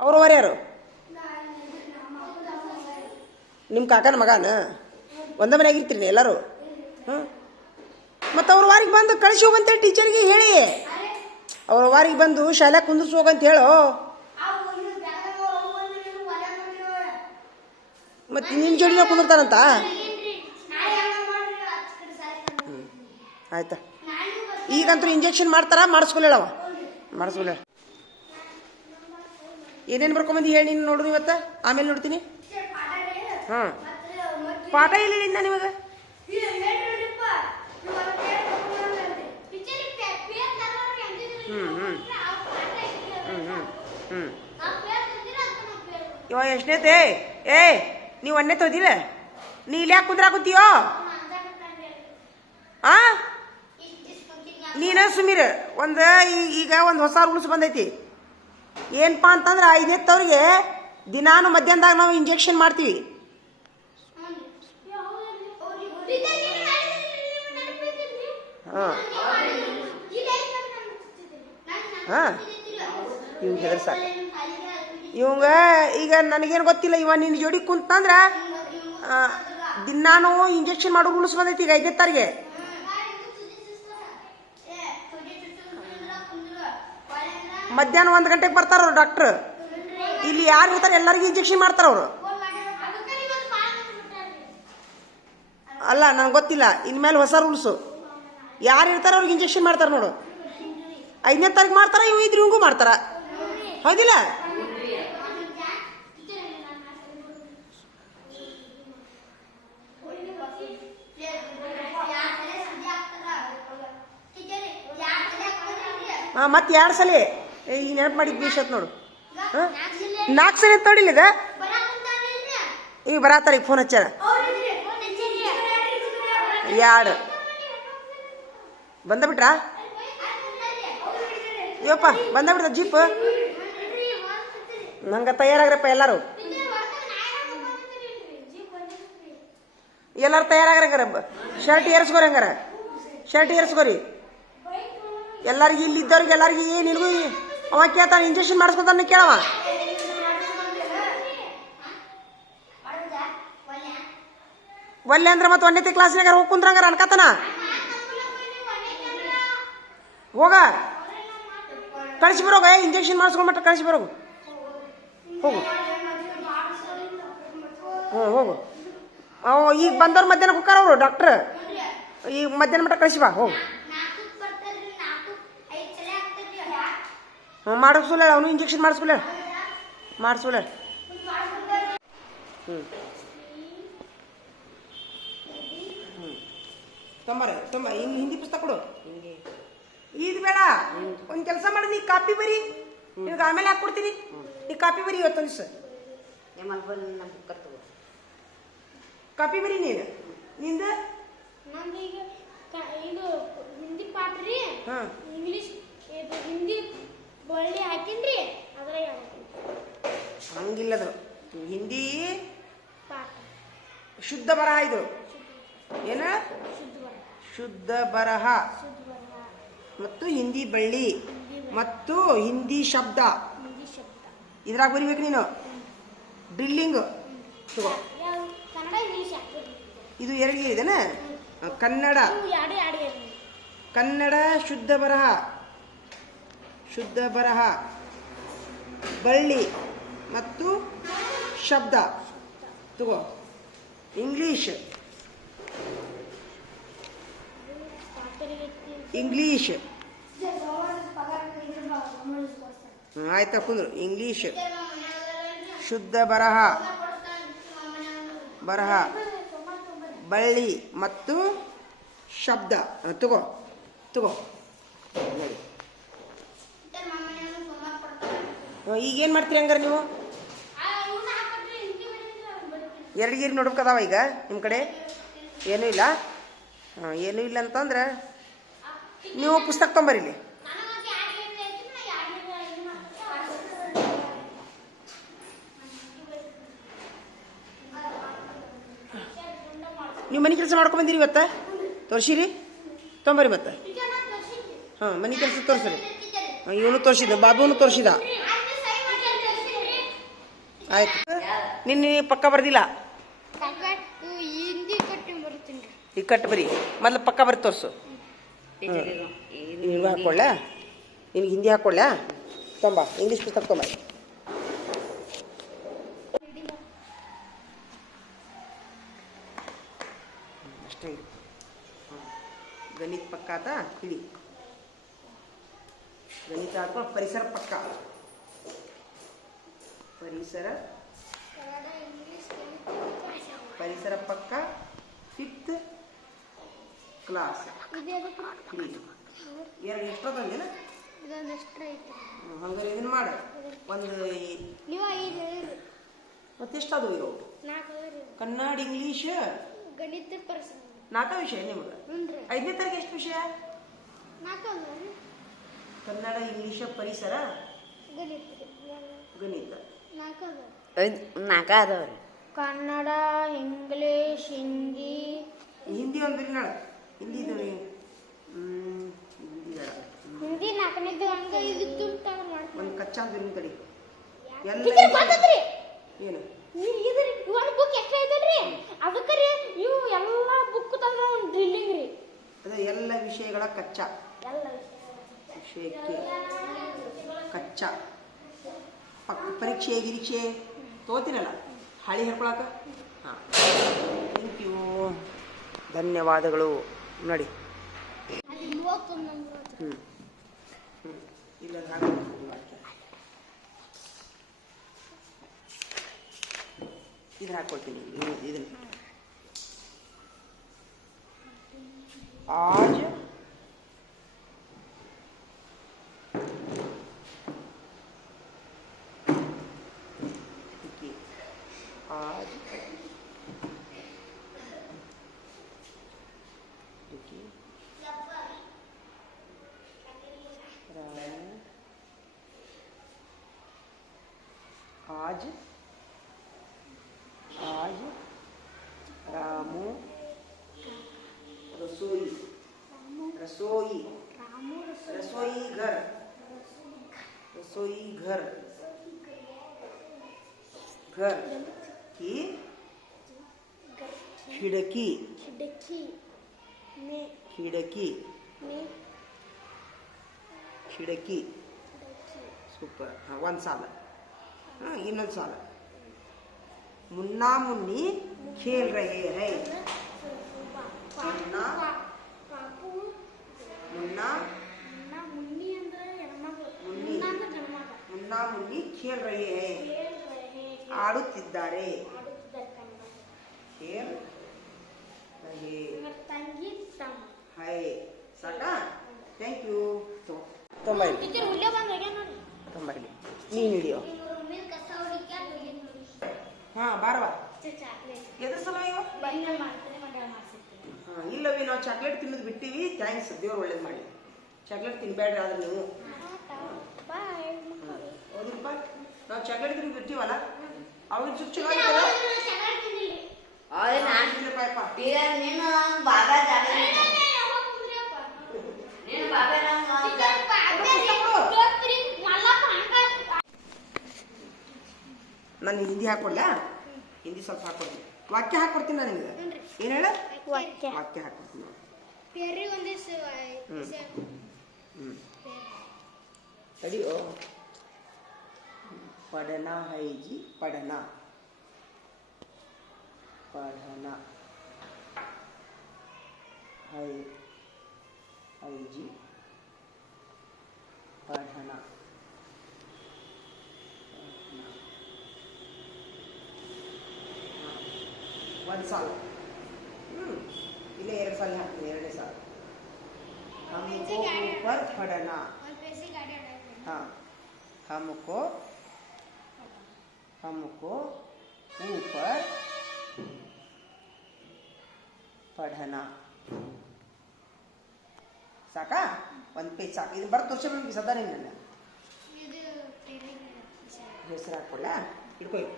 ಅವ್ರವ್ರು ಯಾರು? ನಿಮ್ಮ ಕಾಕನ ಮಗನ? ಒಂದ ಮನೆಯಾಗ ಇರ್ತೀರಿ ಎಲ್ಲರೂ? ಹ್ಞೂ ಮತ್ತು ಅವ್ರ ವಾರಿಗೆ ಬಂದು ಕಳಿಸಿ ಹೋಗಂತೇಳಿ ಟೀಚರಿಗೆ ಹೇಳಿ. ಅವ್ರ ವಾರಿಗೆ ಬಂದು ಶಾಲೆ ಕುಂದಿರ್ಸಿ ಹೋಗಂತ ಹೇಳು. ಮತ್ತು ನಿನ್ನ ಜೋಡಿನ ಕುಂದಿರ್ತಾರಂತ? ಆಯ್ತಾ. ಈಗಂತೂ ಇಂಜೆಕ್ಷನ್ ಮಾಡ್ತಾರ? ಮಾಡಿಸ್ಕೊಳ್ಳೇಳವ ಮಾಡಿಸ್ಕೊಲೇಳ ಏನೇನು ಬರ್ಕೊಂಬಂದು ಹೇಳಿ ನೀನು ನೋಡ್ರಿ ಇವತ್ತು? ಆಮೇಲೆ ನೋಡ್ತೀನಿ. ಹಾಂ. ಪಾಠ ಎಲ್ಲಿಂದ ನಿಮಗೆ? ಹ್ಞೂ ಹ್ಞೂ ಹ್ಞೂ ಹ್ಞೂ ಇವ ಎಷ್ಟನೇತೆ ಏ, ನೀವು ಒನ್ನೆ ತೋದಿಲ್ಲ ನೀ ಇಲ್ಲಿ ಯಾಕೆ ಕುಂದ್ರಾಕುತ್ತೀಯೋ ಆ? ನೀನ ಸುಮೀರ್, ಒಂದು ಈಗ ಒಂದು ಹೊಸ ರೂಲ್ಸ್ ಬಂದೈತಿ. ಏನಪ್ಪ ಅಂತಂದ್ರೆ ಐದೆತ್ತವ್ರಿಗೆ ದಿನಾನು ಮಧ್ಯಾಹ್ನದಾಗ ನಾವು ಇಂಜೆಕ್ಷನ್ ಮಾಡ್ತೀವಿ. ಹಾಂ. ಹಾಂ. ಸಾಕು. ಇವಂಗ ಈಗ ನನಗೇನು ಗೊತ್ತಿಲ್ಲ, ಇವ ನಿನ್ನ ಜೋಡಿ ಕುಂತಂದ್ರೆ ದಿನಾನು ಇಂಜೆಕ್ಷನ್ ಮಾಡೋ ರೂಲ್ಸ್ ಬಂದೈತಿ ಈಗ ಐದನೇ ಮಧ್ಯಾಹ್ನ ಒಂದು ಗಂಟೆಗೆ ಬರ್ತಾರ ಅವ್ರು ಡಾಕ್ಟ್ರ್ ಇಲ್ಲಿ ಯಾರು ಇರ್ತಾರೆ ಎಲ್ಲರಿಗೂ ಇಂಜೆಕ್ಷನ್ ಮಾಡ್ತಾರ ಅವರು. ಅಲ್ಲ ನನಗೆ ಗೊತ್ತಿಲ್ಲ. ಇನ್ಮೇಲೆ ಹೊಸ ರೂಲ್ಸು ಯಾರು ಇರ್ತಾರೆ ಅವ್ರಿಗೆ ಇಂಜೆಕ್ಷನ್ ಮಾಡ್ತಾರೆ ನೋಡು. ಐದನೇ ತಾರೀಕು ಮಾಡ್ತಾರ, ಇವ್ ಇದ್ರ ಇವಂಗೂ ಮಾಡ್ತಾರ? ಹೌದಿಲ್ಲ? ಹಾಂ, ಮತ್ತೆ ಎರಡು ಸಲ. ಏ, ಈ ನೆನಪು ಮಾಡಿದ್ದು ನೋಡು? ಹಾಂ? ನಾಲ್ಕು ಸಲ ತೊಡಿಲ್ಲ ಇದು ಈಗ ಬರತ್ತಾರ ಈಗ ಫೋನ್ ಹಚ್ಚಾರ ಯಾಡು ಬಂದ ಬಿಟ್ರಾ ಯಪ್ಪ ಬಂದ ಬಿಡ್ತ ಜೀಪ್ ನಂಗೆ ತಯಾರಾಗ್ರಪ್ಪ ಎಲ್ಲರೂ. ಎಲ್ಲರೂ ತಯಾರಾಗ್ರ ಹಂಗಾರ ಶರ್ಟ್ ಏರ್ಸ್ಕೋರಿ ಹಂಗಾರ. ಶರ್ಟ್ ಏರ್ಸ್ಕೋರಿ. ಎಲ್ಲರಿಗೆ ಇಲ್ಲಿ ಇದ್ದವ್ರಿಗೆ ಎಲ್ಲರಿಗೆ ನಿನಗೂ ಅವ ಕೇಳ್ತಾನೆ ಇಂಜೆಕ್ಷನ್ ಮಾಡಿಸ್ಕೊತಾನೆ ಕೇಳವ. ಒಲ್ಲೆ ಅಂದ್ರೆ ಮತ್ತೆ ಒಂದನೇ ಕ್ಲಾಸ್ನಾಗ ಹೋಗಿ ಕುಂದ್ರಂಗಾರ ಅನ್ಕತಾನ ಹೋಗ. ಕಳಿಸಿ ಬರೋಗ ಇಂಜೆಕ್ಷನ್ ಮಾಡಿಸ್ಕೊಂಡ್ಬಿಟ್ರೆ ಕಳಿಸಿ ಬರೋಗು. ಹೋಗು. ಹ್ಞೂ ಹೋಗು. ಅವ ಈಗ ಬಂದವ್ರು ಮಧ್ಯಾಹ್ನ ಕುಕ್ಕಾರ ಅವರು ಡಾಕ್ಟ್ರ್ ಈಗ ಮಧ್ಯಾಹ್ನ ಮಟ್ಟ ಕಳಿಸಿ ಬಾ, ಹೋಗು. ಹ್ಞೂ ಮಾಡಿಸ್ಕೊಲ್ಲ ಅವನು ಇಂಜೆಕ್ಷನ್ ಮಾಡಿಸ್ಕೊಲ್ಲ ಮಾಡಿಸ್ಕೊಲ್ಲ ಹ್ಞೂ. ತೊಂಬಾರೆ ಹಿಂಗೆ ಇನ್ನು ಹಿಂದಿ ಪುಸ್ತಕ ಕೊಡು. ಇದು ಬೇಡ. ಒಂದು ಕೆಲಸ ಮಾಡಿ ನೀ ಕಾಪಿ ಬರಿ. ನಿನಗೆ ಆಮೇಲೆ ಹಾಕ್ಕೊಡ್ತೀನಿ. ನೀ ಕಾಪಿ ಬರಿ ಇವತ್ತು ದಿವಸ. ಕಾಪಿ ಬರಿ ನೀನು ನಿಂದ? ಹಿಂದಿ ಪಾಠ ರೀ. ಇಂಗ್ಲಿಷ್ ಹಿಂದಿ ಬಳ್ಳಿ ಹಾಕಿನ್ರಿ ಅದ್ರಾಗ ಹಂಗಿಲ್ಲದು. ಹಿಂದಿ ಶುದ್ಧ ಬರಹ ಇದು. ಏನ? ಶುದ್ಧ ಬರಹ. ಮತ್ತು ಹಿಂದಿ ಬಳ್ಳಿ. ಮತ್ತು ಹಿಂದಿ ಶಬ್ದ. ಇದ್ರಾಗ ಬರಿಬೇಕು ನೀನು. ಡ್ರಿಲ್ಲಿಂಗ್. ತಗೋ ಇದು ಎರಡು ಇದೆನಾ ಕನ್ನಡ. ಕನ್ನಡ ಶುದ್ಧ ಬರಹ. ಶುದ್ಧ ಬರಹ, ಬಳ್ಳಿ ಮತ್ತು ಶಬ್ದ. ತಗೋ. ಇಂಗ್ಲೀಷ್ ಇಂಗ್ಲೀಷ್ ಆಯ್ತಾ ಕುಂದ್ರು. ಇಂಗ್ಲೀಷ್ ಶುದ್ಧ ಬರಹ ಬರಹ, ಬಳ್ಳಿ ಮತ್ತು ಶಬ್ದ. ತಗೋ ತಗೋ ನೋಡಿ ಹ, ಈಗೇನು ಮಾಡ್ತೀರಿ ಹಂಗಾರೆ ನೀವು? ಎರಡು ಗೀರ್ ನೋಡ್ಬೇಕದಾವ ಈಗ ನಿಮ್ಮ ಕಡೆ? ಏನೂ ಇಲ್ಲ? ಹಾಂ, ಏನೂ ಇಲ್ಲ ಅಂತಂದ್ರೆ ನೀವು ಪುಸ್ತಕ ತೊಂಬರಿಲಿ ನೀವು ಮನೆ ಕೆಲಸ ಮಾಡ್ಕೊಂಬಂದಿರಿ ಇವತ್ತ? ತೋರಿಸಿರಿ? ತೊಂಬರಿ ಮತ್ತೆ. ಹಾಂ, ಮನೆ ಕೆಲಸ ತೋರಿಸ್ರಿ. ಇವನು ತೋರಿಸಿದ, ಬಾಬುನು ತೋರಿಸಿದ. ಆಯ್ತು. ನಿನ್ನ ಪಕ್ಕ ಬರ್ದಿಲ್ಲ? ಈ ಕಟ್ ಬರಿ. ಮೊದ್ಲು ಪಕ್ಕ ಬರಿ ತೋರಿಸು. ನಿನ್ಗೂ ಹಾಕೊಳ್ಳ ನಿನ್ಗೆ ಹಿಂದಿ ಹಾಕೊಳ್ಳ ತೊಂಬ ಇಂಗ್ಲೀಷ್ ಪುಸ್ತಕ ತೊಂಬ. ಅಷ್ಟೇ ಗಣಿತ ಪಕ್ಕ ಆತ? ಹಿಡಿ ಗಣಿತ ಅಥವಾ ಪರಿಸರ ಪಕ್ಕ. ಪರಿಸರ? ಪರಿಸರ ಪಕ್ಕ ಫಿಫ್ತ್ ಕ್ಲಾಸ್ ಎರಡು ಎಷ್ಟು ಇದೊಂದು ಎಕ್ಸ್ಟ್ರಾ ಐತಿ ಹಂಗಾರೆ ಇದನ್ನ ಮಾಡು. ಒಂದು ಮತ್ತೆಷ್ಟದು ಇವು ಕನ್ನಡ, ಇಂಗ್ಲೀಷ್ ಗಣಿತ ನಾಲ್ಕು ವಿಷಯ ನಿಮ್ಗೆ. ಐದನೇ ತರಗತಿ ಎಷ್ಟು ವಿಷಯ? ಕನ್ನಡ, ಇಂಗ್ಲೀಷ, ಪರಿಸರ? ಗಣಿತ. ನಾಲ್ಕು ಅದ ನಾಲ್ಕ ಅದಾವ್ರಿ ಕನ್ನಡ ಇಂಗ್ಲಿಷ್ ಹಿಂದಿ. ಹಿಂದಿ ಒಂದು ನಾಳೆ ಹಿಂದಿ ಇದು ಹ್ಮ್, ಹಿಂದಿ ನಾಲ್ಕನೇದು ಹಂಗ ಇದು ಮಾಡ್ತೀನಿ ಒಂದು ಕಚ್ಚಾ ಅಂತ ಬರೀ ತಡಿ. ಎಲ್ಲ ಗೊತ್ತದ್ರಿ ಏನು? ಇದ್ರಿ ಒಂದು ಬುಕ್ ಎಕ್ಸ್ಟ್ರಾ ಐತಲ್ರಿ? ಅದಕ್ಕೆ ರೀ ಇವು ಎಲ್ಲ ಬುಕ್ ತಂದ್ರೆ ಒಂದು ಡ್ರಿಲ್ಲಿಂಗ್ ರೀ. ಅದು ಎಲ್ಲ ವಿಷಯಗಳ ಕಚ್ಚಾ. ಎಲ್ಲ ವಿಷಯಕ್ಕೆ ಕಚ್ಚಾ. ಪಕ್ಕ ಪರೀಕ್ಷೆ ಗಿರೀಕ್ಷೆ ತೋತಿನಲ್ಲ ಹಳಿ ಹೇಳ್ಕೊಳಕ ಹಾಂ. ಥ್ಯಾಂಕ್ ಯು ಧನ್ಯವಾದಗಳು. ನೋಡಿ. ಹ್ಞೂ ಹ್ಞೂ ಇಲ್ಲ ಇದನ್ನ ಹಾಕ್ಕೊಳ್ತೀನಿ ಇದು- ಇದನ್ನ. आज आज आज रामू रसोई रसोई रसोई घर रसोई घर घर की खिड़की खिड़की में खिड़की में खिड़की सुपर हाँ वन साल। ಇನ್ನೊಂದು ಸಾಲ. ಮುನ್ನಾ. ಮುನ್ನಿ ಖೇಲ್ ರೇ ರೈ ಮುನ್ನಾ. ಮುನ್ನಾ ಮುನ್ನಿ ಮುನ್ನಿ. ಖೇಲ್ ರಹೆ ಆಡುತ್ತಿದ್ದಾರೆ ಆಡುತ್ತಿದ್ದಾರೆ ಕನ್ನಡ ಖೇಲ್ ರಹೆ ಇವಾಗ ತಂಗಿ ತಮ್ಮ ಹೈ ಸಾಕಾ ಥ್ಯಾಂಕ್ ಯು ತೊಂಬೈ ಟೀಚರ್ ಹುಲ್ಲೆ ಬಂದ್ ಹೋಗ್ಯಾನ ನೋಡಿ ತೊಂಬೈ ನೀನು ಹಿಡಿಯೋ ರೂಮಿನ ಕಸ ಹೊಡಿಕೆ ಹೋಗ್ಯಾನ ನೋಡಿ ಚಾಕ್ಲೇಟ್ ಎದ್ರ ಇಲ್ಲವಿ ನಾವು ಚಾಕ್ಲೇಟ್ ತಿನ್ನೋದು ಬಿಟ್ಟಿವಿ. ಥ್ಯಾಂಕ್ಸ್ ದೇವ್ರು ಒಳ್ಳೇದು ಮಾಡಿ. ಚಾಕ್ಲೇಟ್ ತಿನ್ಬೇಡ್ರಿ ಆದ್ರೆ ನೀವು. ಹೌದಪ್ಪ ನಾವು ಚಾಕ್ಲೇಟ್ ತಿನ್ನೋದು ಬಿಟ್ಟಿವಲ್ಲ? ಅವಾಗ ಚಲೋ ಅದೇ ನಾನ್ ಈಗ ನೀನು ಬಾಬಾ ಜಾಗ ನೀನು ಬಾಬಾ ನಾನು ಹಿಂದಿ ಹಾಕೊಡ್ಲಾ? ಸ್ವಲ್ಪ ಹಾಕೊಡ್ತೀನಿ ವಾಕ್ಯ ಹಾಕೊಡ್ತೀನಿ ನಾನು ನಿಮ್ಗೆ ಏನು ಹೇಳ ವಾಕ್ಯ ವಾಕ್ಯ ಹಾಕೊಡ್ತೀನಿ ಹ್ಞೂ ತಡಿಯೋ ಪಡನ ಹೈಗಿ ಪಡನ ಪಡನ ಹೈ ಹೈಜಿ ಪಡನ ಒಂದು ಸಾಲ ಹ್ಞೂ ಇಲ್ಲೇ ಎರಡು ಸಾಲ ಹಾಕ್ತೀನಿ ಎರಡನೇ ಸಾಲ हमको ऊपर पढ़ना हाँ हमको हमको ऊपर ಪಠನ ಸಾಕಾ ಒಂದು ಪೇಜ್ ಸಾಕು ಇದು ಬರ್ದು ತೋರ್ಸಿ ನಮ್ಗೆ ಸದಾ ನಿನ್ನ ಹೆಸರು ಹಾಕೊಳ್ಳ ಹಿಡ್ಕೊ ಇದು.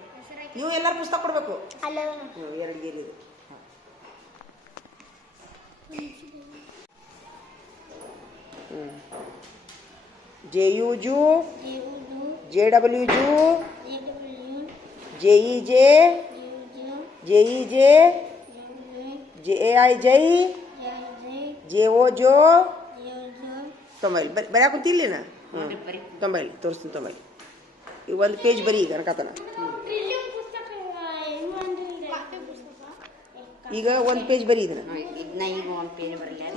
ನೀವು ಎಲ್ಲರೂ ಪುಸ್ತಕ ಕೊಡಬೇಕು? ಅಲ್ಲ ನೀವು ಎರಡು ಗೇರಿದು ಹಾಂ. ಜೆ ಯು ಜು ಜೆ ಡಬ್ಲ್ಯೂ ಜು J E J J E J J A I Jai J O ಜೋ. ತೊಂಬೈಲಿ. ಬರಿ ಬರೆಯಾಕ ಕುಂತಿಲ್ಲಿನ ಹ್ಞೂ ತೊಂಬೈಲಿ ತೋರಿಸ್ತೀನಿ ತೊಂಬೈಲಿ. ಈಗ ಒಂದು ಪೇಜ್ ಬರೀ ಈಗ ಅನ್ಕತನ ಡ್ರಿಲ್ಲಿಂಗ್ ಪುಸ್ತಕ ಹೆಂಗ್ ಅಂದ್ರಿ ಪುಸ್ತಕ ಈಗ ಒಂದು ಪೇಜ್ ಬರೀ ಇದನ್ನ.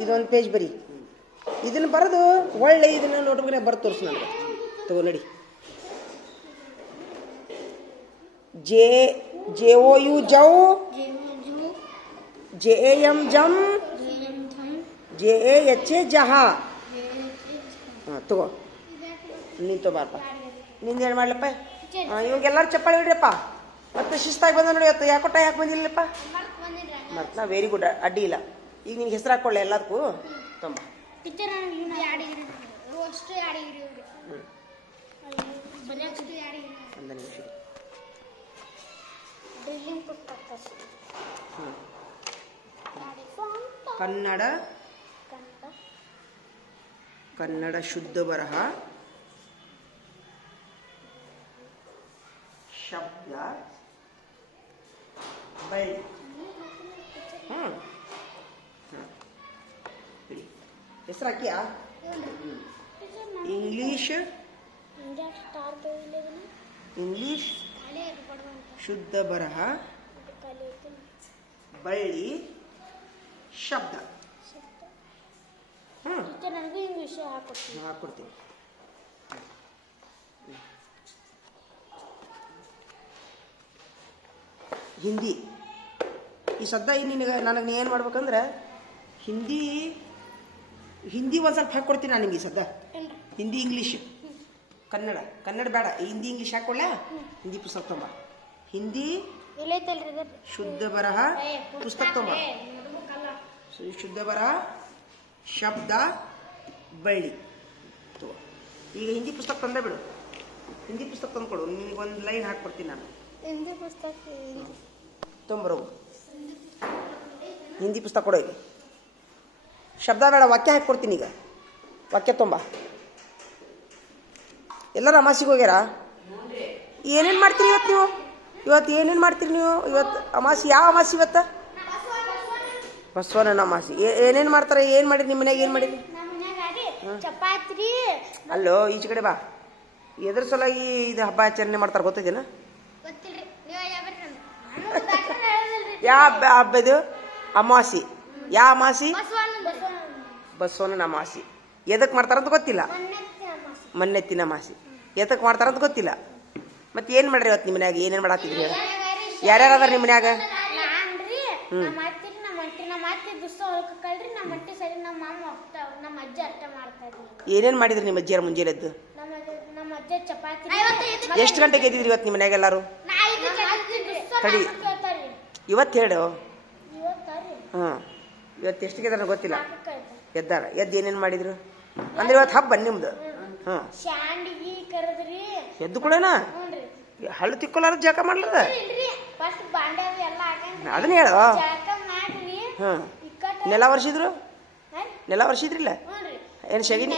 ಇದೊಂದು ಪೇಜ್ ಬರೀ. ಇದನ್ನ ಬರೆದು ಒಳ್ಳೆ ಇದನ್ನ ನೋಟ್ಬುಕ್ನಾಗ ಬರ್ದು ತೋರಿಸು ನನಗೆ ತಗೋ ನಡಿ. ಜೆ ಜೆ ಓ ಯು ಜೌ ಜೆ ಎ ಎಂ ಜಮ್ ಜೆ ಎ ಎಚ್ ಎ ಜಹಾ. ಹಾಂ ತಗೋ. ನಿಂತು ಬಾರಪ್ಪ ನಿಂದು ಏನು ಮಾಡ್ಲಪ್ಪ? ಹಾಂ ಇವಾಗೆಲ್ಲರೂ ಚಪ್ಪಾಳಿ ಬಿಡ್ರಪ್ಪ ಮತ್ತೆ ಶಿಸ್ತಾಗಿ ಬಂದ ನೋಡಿ ಇವತ್ತು ಯಾಕೊಟ್ಟ ಯಾಕೆ ಬಂದಿಲ್ಲಪ್ಪ ನಾ ವೆರಿ ಗುಡ್ ಅಡ್ಡಿ ಇಲ್ಲ. ಈಗ ನಿನ್ಗೆ ಹೆಸರು ಹಾಕೊಳ್ಳೆ ಎಲ್ಲದಕ್ಕೂ ತುಂಬ ಒಂದು ನಿಮಿಷ ಕನ್ನಡ. ಕನ್ನಡ ಶುದ್ಧ ಬರಹ. ಶಬ್ದ ಬಳ್ಳಿ ಹ್ಞೂ ಹಾಂ ಬಿಡಿ ಹೆಸರು ಹಾಕಿಯಾ ಇಂಗ್ಲೀಷ್ ಇಂಡಿಯಾ ಸ್ಟಾರ್ ತೋರಿಲ್ಲ ಇಂಗ್ಲೀಷ್ ಖಾಲಿ ಇರ್ಬಾರ್ದು ಶುದ್ಧ ಬರಹ ಖಾಲಿ ಐತಿ ಬಳ್ಳಿ ಶಬ್ದ ಹ್ಞೂ ಹಿಂದಿ. ಈ ಸದ್ದ ಈ ನಿನಗೆ ನನಗೆ ನೀ ಏನು ಮಾಡ್ಬೇಕಂದ್ರೆ ಹಿಂದಿ ಹಿಂದಿ ಒಂದು ಸ್ವಲ್ಪ ಹಾಕ್ಕೊಡ್ತೀನಿ ನಾನು ನಿಮಗೆ ಈ ಸದ್ದ ಹಿಂದಿ ಇಂಗ್ಲೀಷ್ ಕನ್ನಡ. ಕನ್ನಡ ಬೇಡ. ಹಿಂದಿ ಇಂಗ್ಲೀಷ್ ಹಾಕ್ಕೊಳ್ಳ ಹಿಂದಿ ಪುಸ್ತಕ ತೊಂಬ ಹಿಂದಿ ಶುದ್ಧ ಬರಹ ಪುಸ್ತಕ ತೊಂಬ ಶುದ್ಧ ಬರಹ ಶಬ್ದ ಬಳ್ಳಿ. ಈಗ ಹಿಂದಿ ಪುಸ್ತಕ ತಂದೆ ಬಿಡು. ಹಿಂದಿ ಪುಸ್ತಕ ತಂದ್ಕೊಡು. ನಿನಗೆ ಒಂದು ಲೈನ್ ಹಾಕ್ಕೊಡ್ತೀನಿ ನಾನು. ಹಿಂದಿ ಪುಸ್ತಕ ತೊಂಬರು. ಹಿಂದಿ ಪುಸ್ತಕ ಕೊಡೋ ಇಲ್ಲಿ. ಶಬ್ದ ಬೇಡ, ವಾಕ್ಯ ಹಾಕ್ಕೊಡ್ತೀನಿ ಈಗ. ವಾಕ್ಯ ತೊಂಬ. ಎಲ್ಲರೂ ಅಮಾಸಿಗೆ ಹೋಗ್ಯಾರ? ಏನೇನು ಮಾಡ್ತೀರಿ ಇವತ್ತು ನೀವು? ಇವತ್ತು ಏನೇನು ಮಾಡ್ತೀರಿ ನೀವು? ಇವತ್ತು ಅಮಾಸಿ, ಯಾವ ಅಮಾಸಿ ಇವತ್ತು? ಬಸವನ ಅಮಾಸಿ. ಏನೇನು ಮಾಡ್ತಾರೆ? ಏನು ಮಾಡಿರಿ ನಿಮ್ಮ ಮನ್ಯಾಗ? ಏನು ಮಾಡಿರಿ ಚಪಾತಿ ಅಲ್ಲೋ, ಈಚೆ ಕಡೆ ಬಾ. ಎದ್ರ ಸಲುವಾಗಿ ಇದು ಹಬ್ಬ ಆಚರಣೆ ಮಾಡ್ತಾರೆ ಗೊತ್ತಿದ್ದೇನಾ ಯಾವ ಹಬ್ಬ ಹಬ್ಬ ಇದು ಅಮಾಸಿ ಯಾವ ಅಮಾಸಿ ಬಸವಣ್ಣ ಬಸವಣ್ಣ ಬಸವಣ್ಣನ ಅಮಾಸಿ ಎದಕ್ಕೆ ಮಾಡ್ತಾರಂತ ಗೊತ್ತಿಲ್ಲ? ಮನ್ನೆತ್ತಿನ ಅಮಾಸಿ ಮಣ್ಣೆತ್ತಿನ ಅಮಾಸಿ ಎದಕ್ಕೆ ಮಾಡ್ತಾರಂತ ಗೊತ್ತಿಲ್ಲ. ಮತ್ತೆ ಏನು ಮಾಡ್ರಿ ಇವತ್ತು ನಿಮ್ಮ ಮನ್ಯಾಗ? ಏನೇನು ಮಾಡತ್ತಿದ್ರಿ ಹೇಳ ಯಾರ್ಯಾರು ಅದಾರ ನಿಮ್ಮ ಮನ್ಯಾಗ ಹ್ಞೂ ಏನೇನು ಮಾಡಿದ್ರಿ ನಿಮ್ಮ ಅಜ್ಜಿಯರ ಮುಂಜಾನೆ ಎದ್ದು? ಎಷ್ಟು ಗಂಟೆಗೆ ಎದ್ದಿದ್ರಿ ಇವತ್ತು ನಿಮ್ಮ ಮನ್ಯಾಗ ಎಲ್ಲರೂ? ತಡಿ. ಕೇಳ್ತಾರ್ರಿ ಇವತ್ತು ಹೇಳು. ಹಾಂ ಇವತ್ತು ಎಷ್ಟಿಗೆ ಎದ್ದಾರ ಗೊತ್ತಿಲ್ಲ. ಎದ್ದಾರ. ಎದ್ದು ಏನೇನು ಮಾಡಿದ್ರು? ಅಂದ್ರೆ ಇವತ್ತು ಹಬ್ಬ ನಿಮ್ದು. ಹಾಂ ಎದ್ದು ಕೂಡನಾ? ಹಳ್ಳು ತಿಕ್ಕೊಲಾರ ಜಾಕ ಮಾಡ್ಲದ? ಅದನ್ನ ಹೇಳು. ಹಾಂ? ನೆಲ ವರ್ಷಿದ್ರು? ನೆಲ ವರ್ಷಿದ್ರಿಲ್ಲ ಏನು ಶಗಣಿ?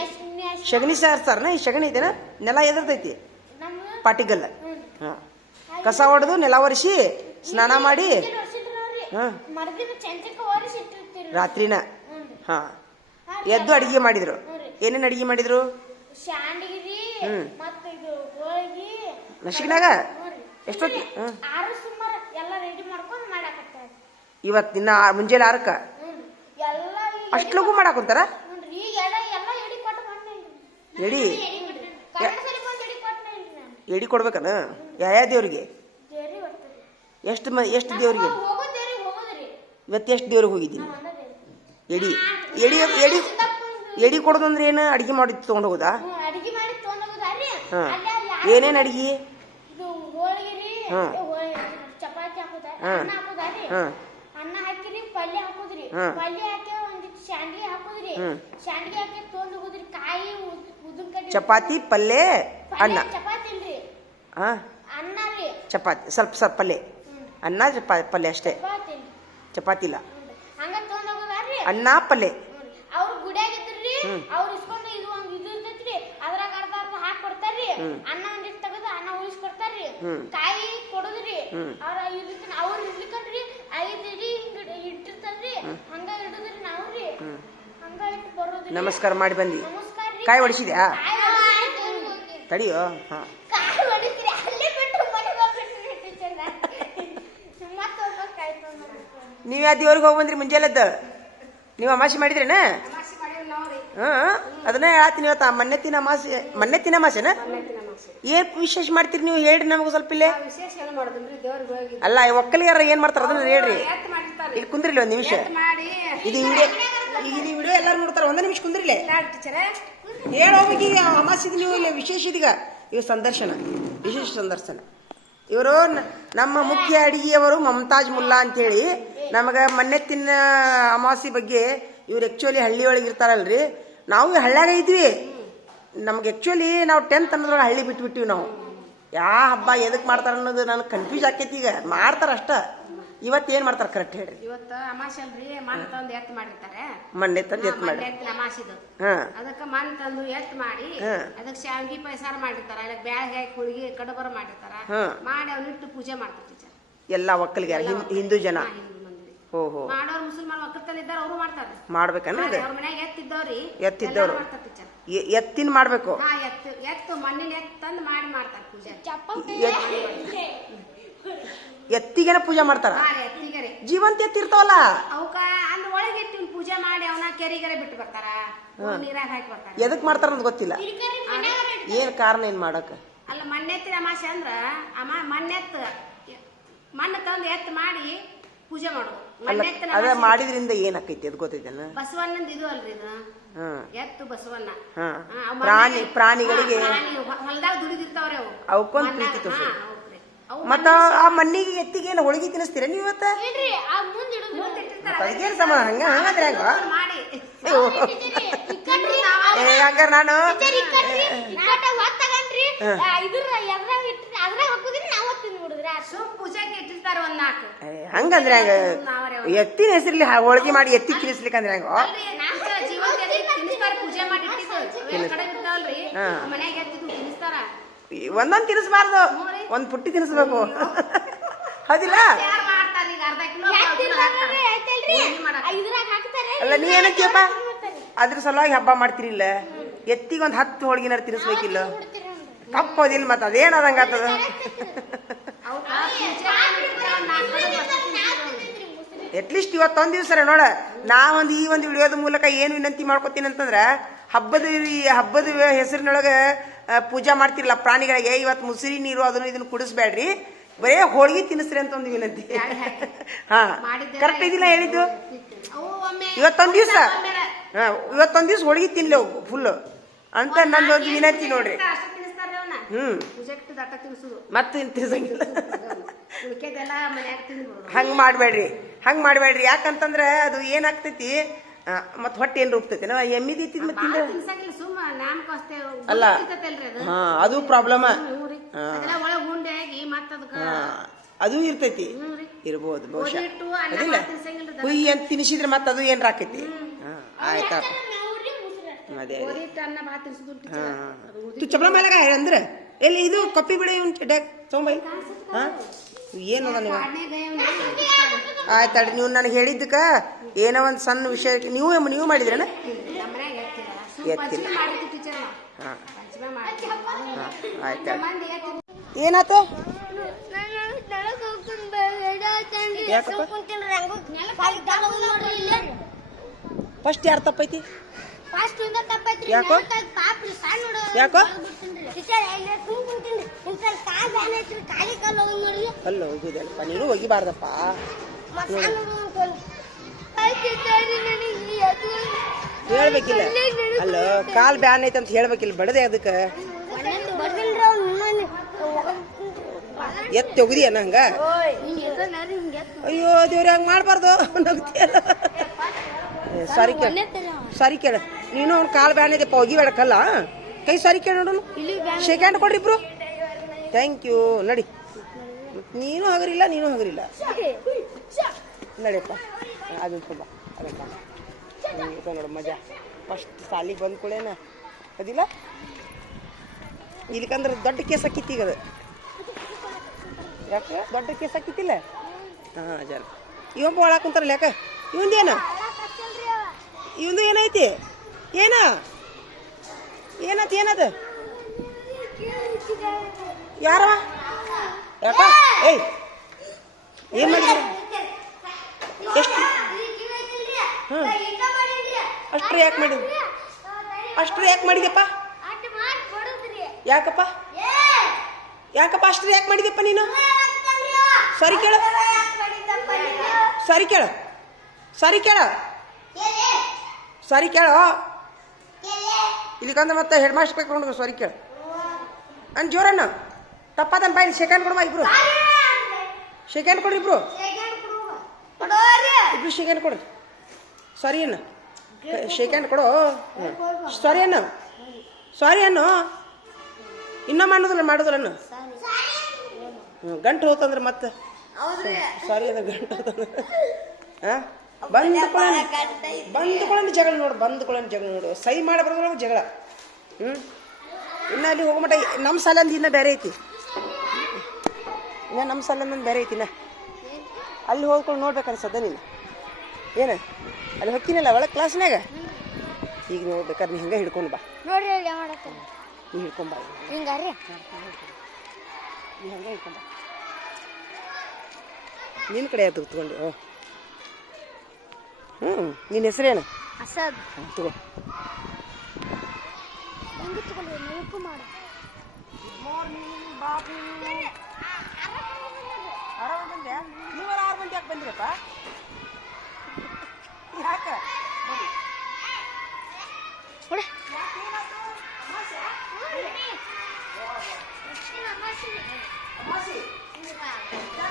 ಶಗಣಿ ಸಾರಿಸ್ತಾರನ? ಈ ಶಗಣಿ ಇದೆನಾ ನೆಲ ಎದರ್ತೈತಿ? ಪಾಟಿಗಲ್ಲ. ಹಾಂ ಕಸ ಹೊಡೆದು ನೆಲ ಒರೆಸಿ ಸ್ನಾನ ಮಾಡಿ. ಹಾಂ. ರಾತ್ರಿನ. ಹಾಂ. ಎದ್ದು ಅಡಿಗೆ ಮಾಡಿದ್ರು. ಏನೇನು ಅಡಿಗೆ ಮಾಡಿದ್ರು? ಹ್ಞೂ. ಎಷ್ಟೊತ್ತಿ? ಮಾಡಾಕತ್ತಾರ. ಇವತ್ತು ದಿನ ಮುಂಜಾನೆ ಆರಕ್ಕೆ? ಹ್ಞೂನ್ರಿ. ಎಲ್ಲ ಈಗ ಅಷ್ಟು ಲಘು ಮಾಡಾಕುಂತಾರ? ಎಡ ಎಡಿ? ಕೊಡ್ಬೇಕನ್ನ ಎಡಿ ಕೊಡ್ಬೇಕನ? ಯಾವ ದೇವ್ರಿಗೆ ಎಷ್ಟು ಮ ಎಷ್ಟು ದೇವ್ರಿಗೆ? ಇವತ್ತು ಎಷ್ಟು ದೇವ್ರಿಗೆ ಹೋಗಿದ್ದೀನಿ ಎಡಿ ಎಡಿ ಎಡಿ ಎಡಿ ಕೊಡೋದಂದ್ರೆ ಏನು ಅಡುಗೆ ಮಾಡಿ ತೊಗೊಂಡು ಹೋಗೋದಾ ಹಾಂ. ಏನೇನು ಅಡುಗೆ? ಹಾಂ. ಹಾಂ. ಹಾಂ. ಅನ್ನ ಹಾಕಿರಿ ಪಲ್ಯ ಹಾಕೋದ್ರಿ. ಹಾಂ. ಪಲ್ಯ ಹಾಕಿ ಒಂದಿಟ್ಟು ಶಾಂಡ್ಗಿ ಹಾಕೋದ್ರಿ. ಹ್ಮ್. ಶಾಂಡ್ಗಿ ಹಾಕಿ ತೊಗೊಂಡ್ ಹೋಗೋದ್ರಿ ಕಾಯಿ ಉದ್ದಿನ ಚಪಾತಿ ಪಲ್ಯ ಅನ್ನ. ಚಪಾತಿ ಇಲ್ರಿ ಹಾಂ. ಅನ್ನ ರೀ ಚಪಾತಿ ಸ್ವಲ್ಪ ಸ್ವಲ್ಪ ಪಲ್ಯ. ಅನ್ನ ಚಪಾ ಪಲ್ಯ ಅಷ್ಟೇ. ಚಪಾತಿ ಇಲ್ಲ. ಅನ್ನ ಪಲ್ಯ. ಅವ್ರ ಮಾಡಿ ಬಂದಿ ಕಾಯಿ ಒಡಿಸಿದ್ಯಾ? ತಡಿಯೋ. ಇದು ನೀವು ಯಾವ ದೇವ್ರಿಗೆ ಹೋಗ್ಬಂದ್ರಿ ಮುಂಜಾನೆದ್ದು? ನೀವು ಅಮಾಸಿ ಮಾಡಿದ್ರೇನ? ಹಾಂ ಅದನ್ನೇ ಹೇಳತ್ತೀನಿ ಇವತ್ತು. ಆ ಅಮಾಸಿ ಅಮಾಸೆ ತಿನ್ನ ಅಮಾಸೆನ? ಏನು ವಿಶೇಷ ಮಾಡ್ತೀರಿ ನೀವು? ಹೇಳ್ರಿ ನಮಗೆ ಸ್ವಲ್ಪ ಇಲ್ಲೇ. ಅಲ್ಲ ಒಕ್ಕಲಿಗಾರ ಏನು ಮಾಡ್ತಾರೆ ಅದನ್ನ ಹೇಳ್ರಿ. ಇಲ್ಲಿ ಕುಂದ್ರಿಲ್ಲ ಒಂದು ನಿಮಿಷ. ಇದು ಈಗ ಇದು ವಿಡಿಯೋ ಎಲ್ಲರೂ ನೋಡ್ತಾರೆ, ಒಂದೇ ನಿಮಿಷ ಕುಂದ್ರಿಲ್ಲ ಹೇಳೋಗಿ ಅಮಾಸಿದ ನೀವು ಇಲ್ಲ ವಿಶೇಷ ಇದೀಗ. ಇವು ಸಂದರ್ಶನ, ವಿಶೇಷ ಸಂದರ್ಶನ. ಇವರು ನಮ್ಮ ಮುಖ್ಯ ಅಡಿಗೆಯವರು ಮಮತಾಜ್ ಮುಲ್ಲಾ ಅಂತೇಳಿ. ನಮಗೆ ಮನ್ನೆತ್ತಿನ ಅಮಾವಾಸ್ಯೆ ಬಗ್ಗೆ ಇವ್ರು ಆ್ಯಕ್ಚುಲಿ ಹಳ್ಳಿ ಒಳಗೆ ಇರ್ತಾರಲ್ರಿ. ನಾವು ಹಳ್ಳ್ಯಾಗ ಇದ್ವಿ. ನಮ್ಗೆ ಆ್ಯಕ್ಚುಲಿ ನಾವು ಟೆಂತ್ ಅನ್ನೋದ್ರೊಳಗೆ ಹಳ್ಳಿ ಬಿಟ್ಬಿಟ್ಟಿವಿ ನಾವು. ಯಾ ಹಬ್ಬ ಎದಕ್ಕೆ ಮಾಡ್ತಾರೆ ಅನ್ನೋದು ನನಗೆ ಕನ್ಫ್ಯೂಸ್ ಆಕೈತಿ ಈಗ. ಮಾಡ್ತಾರೆ ಅಷ್ಟ. ಇವತ್ತು ಏನ್ ಮಾಡ್ತಾರೆ ಕರೆಕ್ಟ್ ಹೇಳ್ರಿ ಇವತ್ತು ಅಮಾಸೆ ಅಲ್ರಿ ಮಣ್ಣು ತಂದು ಎತ್ತು ಮಾಡಿರ್ತಾರೆ. ಮಣ್ಣೆ ತಂದು ಎತ್ತು ಮಾಡಿ. ಎತ್ತಿನ ಅಮಾಸಿದು ಹಾಂ. ಅದಕ್ಕೆ ಮಣ್ಣು ತಂದು ಎತ್ತು ಮಾಡಿ. ಅದಕ್ಕೆ ಶಾವಿಗೆ ಪೈಸಾರ ಮಾಡಿರ್ತಾರ ಅದಕ್ಕೆ ಬ್ಯಾಳಿಗೆ ಹಾಕಿ ಹುಳಿಗೆ ಕಡಬರ ಮಾಡಿರ್ತಾರ. ಮಾಡಿ ಇಟ್ಟು ಪೂಜೆ ಮಾಡ್ತಾರೆ ಟೀಚರ್. ಎಲ್ಲ ಒಕ್ಕಲಿಗಾರ ಹಿಂದ್- ಹಿಂದೂ ಜನ. ಓಹೋ ಮಂದಿ ಹೋ ಹೋ. ಮಾಡೋರು ಮುಸಲ್ಮಾನ್ ಒಕ್ಕಲ್ತನ ಇದ್ದಾರೆ ಅವರು ಮಾಡ್ತಾರೆ. ಮಾಡ್ಬೇಕನ್ನ ಇದು ಅವ್ರ ಮನ್ಯಾಗ ಎತ್ತಿದ್ದವ್ರಿ. ಎತ್ತಿದ್ದವ್ರು. ಮಾಡ್ತಾರೆ ಟೀಚರ್. ಎತ್ತಿನ ಮಾಡ್ಬೇಕು. ಹಾ ಎತ್ತು ಎತ್ತು ಮಣ್ಣಿನ ಎತ್ತು ತಂದು ಮಾಡಿ ಮಾಡ್ತಾರೆ ಪೂಜೆ. ಎತ್ತಿಗೆನ ಪೂಜೆ ಮಾಡ್ತಾರ? ಜೀವಂತ ಎತ್ತಿರ್ತಾವಲ್ಲ ಅವಕ್ಕ ಅಂದ್ರೆ ಒಳಗೆ ಇಟ್ಟು ಪೂಜೆ ಮಾಡಿ ಅವನ ಕೆರಿಗರೆ ಬಿಟ್ಟು ಬರ್ತಾರ. ನೀರಾಗ ಹಾಕಿ ಬರ್ತಾರ. ಎದಕ್ ಮಾಡ್ತಾರ ಅಂತ ಗೊತ್ತಿಲ್ಲ. ಏನ್ ಕಾರಣ ಏನ್ ಮಾಡಕ್? ಅಲ್ಲ ಮಣ್ಣೆತ್ತಿನ ಅಮಾಸೆ ಅಂದ್ರ ಅಮ ಮಣ್ಣೆತ್ತ ಮಣ್ಣು ತಂದು ಎತ್ತು ಮಾಡಿ ಪೂಜೆ ಮಾಡೋದು. ಅದ ಮಾಡಿದ್ರಿಂದ ಏನಾಕೈತಿ? ಅದ್ ಗೊತ್ತೈತೇನ ಬಸವಣ್ಣಂದ ಇದು ಅಲ್ರಿ ಇದು? ಎತ್ತು ಬಸವಣ್ಣ. ಪ್ರಾಣಿ ಪ್ರಾಣಿಗಳಿಗೆ ಹೊಲದಾಗ ದುಡಿದಿರ್ತಾವ್ರಿ ಅವು. ಅವಕ್ಕೊಂದ್ ಪ್ರೀತಿ ತೋರ್ಸೋದು. ಮತ್ತ ಆ ಮಣ್ಣಿಗೆ ಎತ್ತಿಗೆ ಏನು ಹೋಳಿಗೆ ತಿನ್ನಿಸ್ತೀರ ನೀವು ಇವತ್ತ? ಅದಕ್ಕೇನು ಸಂಬಂಧ ಹಂಗ ಹಂಗಂದ್ರೆ ಹೆಂಗ? ಏ ಹಂಗಾರ ನಾನು? ಹಂಗಂದ್ರೆ ಹೆಂಗ? ಎತ್ತಿನ ಹೆಸರಲ್ಲಿ ಹೋಳಿಗೆ ಮಾಡಿ ಎತ್ತಿ ಹೆಂಗ? ನಾಷ್ಟ ಜೀವಂತ ಎಲ್ಲಿ ಪೂಜೆ ಮಾಡಿ ಒಂದೊಂದ್ ತಿನ್ನಿಸ್ಬಾರ್ದು. ಒಂದ್ ಪುಟ್ಟಿ ತಿನ್ನಿಸ್ಬೇಕು. ಅದಿಲ್ಲ ಮಾಡ್ತಾರ ಅಲ್ಲ ನೀ ಏನಂತೀಯಪ್ಪ ಅದ್ರ ಸಲುವಾಗಿ ಹಬ್ಬ ಮಾಡ್ತಿರಿಲ್ಲ ಎತ್ತಿಗೆ ಒಂದ್ ಹತ್ತು ಹೋಳಿಗೆನಾರು ತಿನ್ನಿಸ್ಬೇಕಿಲ್ಲ? ತಪ್ಪೋದಿಲ್ಲ ಮತ್ತೆ ಬರ್ತೈತಿ ತಿನ್ನಿಸೋದು. ಅಟ್ಲೀಸ್ಟ್ ಇವತ್ತೊಂದ್ ದಿವ್ಸ ನೋಡ. ನಾ ಒಂದು ಈ ಒಂದು ವಿಡಿಯೋದ ಮೂಲಕ ಏನು ವಿನಂತಿ ಮಾಡ್ಕೊತೀನಿ ಅಂತಂದ್ರ ಹಬ್ಬದ ಈ ಹಬ್ಬದ ಹೆಸರಿನೊಳಗ ಪೂಜಾ ಮಾಡ್ತಿರಲ್ಲ ಪ್ರಾಣಿಗಳಿಗೆ ಇವತ್ತು ಮುಸಿರಿ ನೀರು ಅದನ್ನು ಇದನ್ನು ಕುಡಿಸ್ಬೇಡ್ರಿ. ಬರೇ ಹೋಳಿಗೆ ತಿನ್ನಿಸ್ರಿ ಅಂತ ಒಂದು ವಿನಂತಿ. ಹಾ. ಕರೆಕ್ಟ್ ಇದಿಲ್ಲ ಹೇಳಿದ್ದು? ಇವತ್ತೊಂದು ದಿವಸ? ಹಾಂ ಇವತ್ತೊಂದ್ ದಿವ್ಸ ಹೋಳಿಗೆ ತಿನ್ಲೇವು ಫುಲ್ ಅಂತ ನಂದೊಂದು ವಿನಂತಿ ನೋಡ್ರಿ. ಹ್ಮ್. ಮತ್ತೆ ತಿನ್ಸಂಗಿಲ್ಲ. ಹಂಗ್ ಮಾಡ್ಬೇಡ್ರಿ. ಹಂಗ್ ಮಾಡ್ಬೇಡ್ರಿ. ಯಾಕಂತಂದ್ರೆ ಅದು ಏನಾಗ್ತೈತಿ ಮತ್ ಹೊಟ್ಟೆ ಏನ್ ರೂಪ್ತೈತಿ ಎಮ್ಮಿದಿ ತಿಂದ್ ಮತ್ತೆ ತಿಂದ್ರೆ? ಅಲ್ಲ. ಹಾ ಅದು ಪ್ರಾಬ್ಲಮ್ ಅದು ಇರ್ತೈತಿ. ಇರ್ಬೋದು ಬಹುಶಃ. ಅದಿಲ್ಲ. ಅಂತ ತಿನ್ಸಿದ್ರೆ ಮತ್ತೆ ಅದು ಏನ್ ಆಕೈತಿ ಹಾ ಆಯ್ತಾ? ಅದೇ ತು ಮೇಲಾಗ ಅಂದ್ರೆ? ಎಲ್ಲಿ ಇದು ಕಪ್ಪಿ ಬಿಡ ಇವ್ನು ಡ್ಯಾಕ್ ತೊಂಬೈ ಹಾ? ಏನದ ನೀವು? ಆಯ್ತು ತಡ್ರಿ ನೀವು ನನಗೆ ಹೇಳಿದ್ದಕ್ಕ ಏನೋ ಒಂದು ಸಣ್ಣ ವಿಷಯ ನೀವು ನೀವು ಮಾಡಿದ್ರೇನ? ಟೀಚರ್ ಹಾ. ಹಾಂ ಆಯ್ತು ಏನಾತ? ಫಸ್ಟ್ ಯಾರು ತಪ್ಪೈತಿ? ಯಾಕೋ? ಯಾಕೋ? ಅಲ್ಲ ಹೋಗುದಲ್ಲಪ್ಪ ನೀನು ಒಗಿಬಾರ್ದಪ್ಪ ಸರಿ ಅದು ಹೇಳ್ಬೇಕಿಲ್ಲ ಅಲ್ಲ ಕಾಲ್ ಬ್ಯಾನ್ ಐತೆ ಅಂತ ಹೇಳ್ಬೇಕಿಲ್ಲ ಬಡದೆ ಅದಕ್ಕೆ. ಎತ್ ತೆಗ್ದಿ ಅನ್ನ ಹಂಗ ಹಿಂಗೆ ಅಯ್ಯೋ ದೇವ್ರಿ ಹಂಗೆ ಮಾಡಬಾರ್ದು ನಗ್ತಿಯಲ್ಲ ಏ, ಸಾರಿ ಕೇಳ. ಸಾರಿ ಕೇಳ. ನೀನು ಅವ್ನ ಕಾಲ್ ಬ್ಯಾನ್ ಐತೆ ಒಗಿಬೇಡ ಬೇಡಕ್ಕಲ್ಲ? ಕೈ ಸಾರಿ ಕೇಳ ನೋಡೋಣ ಶೇಕ್ ಹ್ಯಾಂಡ್ ಕೊಡ್ರಿ ಇಬ್ರು ಥ್ಯಾಂಕ್ ಯು ನಡಿ. ನೀನು ಹಗರಿಲ್ಲ ನೀನು ಹಗರಿಲ್ಲ. ನಡಿಯಪ್ಪ. ಅದನ್ನ ತುಂಬ ಅದನ್ನ ತುಂಬ ನೋಡು, ಮಜಾ. ಫಸ್ಟ್ ಸಾಲಿಗೆ ಬಂದ ಕೂಡೇನ. ಅದಿಲ್ಲ? ಇಲ್ಲಿಕಂದ್ರೆ ದೊಡ್ಡ ಕೇಸ್ ಆಕಿತ್ತು ಈಗ ಅದು. ಯಾಕೆ? ದೊಡ್ಡ ಕೇಸ್ ಹಾಕಿತ್ತಿಲ್ಲ? ಹಾಂ ಜನ ಇವೊಬ್ಬ ಒಳಗೆ ಕುಂತಾರಲ್ಲ ಯಾಕೆ? ಇವಂದೇನ ಇವಂದು ಏನೈತಿ? ಏನ? ಏನತ್ ಏನದ ಯಾರವ ಯಾಕ? ಏಯ್, ಏನು ಮಾಡಿದ್ರಿ? ಎಷ್ಟು? ಹ್ಞೂ ಅಷ್ಟ್ರ ಯಾಕೆ ಮಾಡಿದ್ರಿ? ಅಷ್ಟ್ರ ಯಾಕೆ ಮಾಡಿದ್ಯಪ್ಪ? ಯಾಕಪ್ಪ? ಯಾಕಪ್ಪ ಅಷ್ಟ್ರ ಯಾಕೆ ಮಾಡಿದ್ಯಪ್ಪ ನೀನು? ಸರಿ ಕೇಳು. ಸರಿ ಕೇಳು. ಸರಿ ಕೇಳು. ಸರಿ ಕೇಳು. ಇಲ್ಲಿಗಂದ್ರೆ ಮತ್ತೆ ಹೆಡ್ ಮಾಸ್ಟರ್ ಕರ್ಕೊಂಡು ಸರಿ ಕೇಳು. ಅನ್ ಜೋರಣ್ಣ. ತಪ್ಪದನ್ ಬಾಯಿ ಸೆಕೆಂಡ್ ಕೊಡುವ ಇಬ್ರು. ಸೆಕೆಂಡ್ ಕೊಡ್ರಿ ಇಬ್ರು. ಇಬ್ರು ಸೆಕೆಂಡ್ ಕೊಡ್ರಿ ಸಾರಿ ಅಣ್ಣ. ಹ್ಯಾಂಡ್ ಕೊಡು. ಸಾರಿ ಅಣ್ಣ. ಸಾರಿ ಅಣ್ಣ. ಇನ್ನೂ ಮಾಡೋದಿಲ್ಲ ಮಾಡೋದಿಲ್ಲ ಅಣ್ಣ. ಹ್ಞೂ ಗಂಟು ಹೋತಂದ್ರೆ ಮತ್ತೆ. ಸಾರಿ ಅದ ಗಂಟು ಹೋತಂದ್ರೆ. ಹಾಂ? ಬಂದುಕೊಳ್ಳೋಣ ಜಗಳ ನೋಡು ಬಂದುಕೊಳ್ಳೋಣ ಜಗಳ ನೋಡು. ಸಹಿ ಮಾಡಬಾರ್ದು ಜಗಳ. ಹ್ಞೂ ಇನ್ನು ಅಲ್ಲಿ ಹೋಗಮಟ ನಮ್ಮ ಸಾಲಂದು ಇನ್ನೂ ಬೇರೆ ಐತಿ. ಇನ್ನು ನಮ್ಮ ಸಾಲಂದು ಬೇರೆ ಐತಿ ಇನ್ನ. ಅಲ್ಲಿ ಹೋಗ್ಕೊಂಡು ನೋಡ್ಬೇಕು ಅನ್ಸದ ನೀನು. ಏನು? ಅಲ್ಲಿ ಹೊಕ್ಕಿನಲ್ಲ ಒಳಗೆ ಕ್ಲಾಸ್ನಾಗ ಈಗ ನೋಡ್ಬೇಕಾದ್ರೆ ನೀ ಹಿಂಗೆ ಹಿಡ್ಕೊಂಡು ಬಾ. ನೋಡ್ರಿ ಹೇಳಿ ಮಾಡಕ್ಕೆ ನೀ ಹಿಡ್ಕೊಂಡ್ ಬಾ. ಹಿಂಗಾರಿ ನೀ ಹಂಗೆ ಹಿಡ್ಕೊಂಡ್ ಬಾ. ನಿನ್ನ ಕಡೆ ಆಯ್ತು ತಗೊಂಡು ಓ. ಹ್ಞೂ ನಿನ್ನ ಹೆಸರೇನು? ಅಸದ್. ತಗೋ. ಮಾಡಿ ತಗೊಂಡ್ರಿ ನಲ್ಕು ಮಾಡ. ಆರಾಮ ಬಂದೆ ನೀವೆಲ್ಲ ಆರು ಮಂದಿ ಯಾಕೆ ಬಂದಿರಪ್ಪ. ಹೊಡೆ ಅಮಾಸಿ ಅಮಾಸಿ ಅಮಾಸಿ ಅಮಾಸಿ. ಅಮಾಸಿ ಅಮಾಸಿ ಅಮಾಸಿ ಅಮಾಸಿ ಅಮಾಸಿ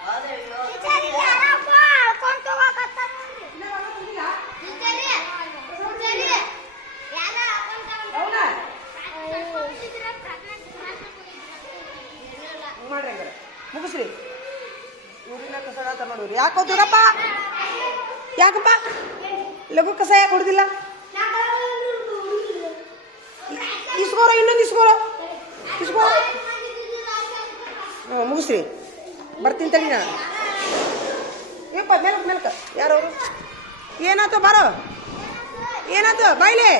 ಅಮಾಸಿ ಹೋದ್ರಪ್ಪ ಯಾಕಪ್ಪ? ಲಘು ಕಸ ಯಾಕೆ ಹೊಡೆದಿಲ್ಲ? ಇಸ್ಕೋರ ಇನ್ನೊಂದು ಇಸ್ಕೋರ ಇಸ್ಕೋ ಹ್ಞೂ ಮುಗಿಸ್ರಿ. ಬರ್ತೀನಿ ತಡಿ ನಾನು. ಏಪ್ಪ ಮೇಲಕ್ಕೆ ಮೇಲ್ಕ. ಯಾರವರು ಏನಾಯ್ತು, ಬಾರೋ? ಏನಾಯ್ತು, ಬಾಯ್ಲೆ?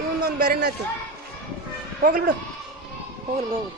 ಇವೊಂದೊಂದು ಬೇರೆನಾಯ್ತು ಹೋಗ್ಲಿ ಬಿಡು. ಹೋಗ್ಲಿ ಹೋಗ್ಲಿ.